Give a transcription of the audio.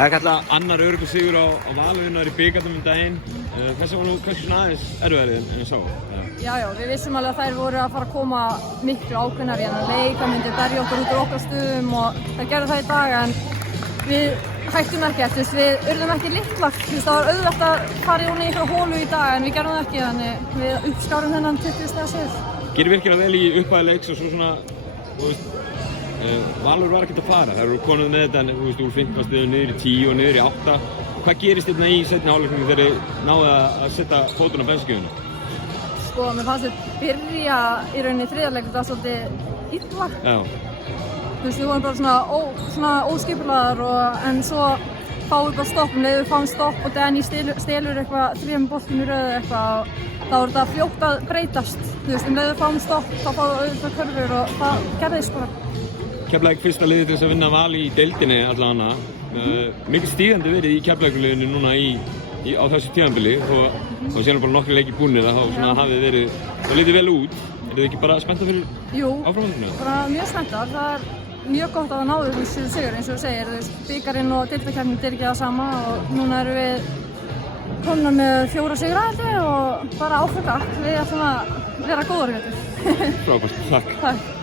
Það er kallað annar öruggur sigur á Valur í bikarnum daginn. Þessi var nú kannski svona aðeins erfiðari en sá. Já, við vissum alveg að þær voru að fara að koma miklu ákveðnari en að leik, það myndi berja okkur út úr okkar stuðum og það gerði það í dag en við hættum ekki, við urðum ekki litlar. Það var auðvelt að fara í einhverja holu í dag en við gerðum það ekki, þannig við uppskárum þennan 20 stiga sigur. Gerir virkilega vel í upphæði leiks og svo svona, Valur var ekkert að fara. Það eru konur með þetta úr 15 stigum niður í 10 og niður í 8. Hvað gerist hérna í seinni hálfleiknum þegar þið náðu að setja fótinn á bensinskjöfuna? Sko, mér fannst við byrja í rauninni í þriðja leik, þetta var svolítið illa. Já. Við vorum bara svona óskipulaðar en svo fáum við bara stopp, við fáum stopp og Danny stelur eitthvað 3 boltum í röðu eitthvað og þá er þetta fljótt að breytast. Við fáum stopp, þá fáum við auðvitað körfur og það gerðist bara. Keflavík fyrsta liðið til þess að vinna Val í deildinni allavega. Mikið stígandi verið í Keflavíkurliðinu núna á þessu tímabili og sér bara nokkri leiki búnir að þá hafið verið, það litið vel út. Eru þið ekki bara spenntar fyrir áframhaldinu? Jú, bara mjög spenntar. Það er mjög gott að það náðu þessu sigur eins og þú segir. Bikarinn og deildakeppnin er ekki það sama og núna erum við komnar með 4 sigra held ég og bara áfram gakk. Við ætlum að vera góðar í vetur. Frábært, takk.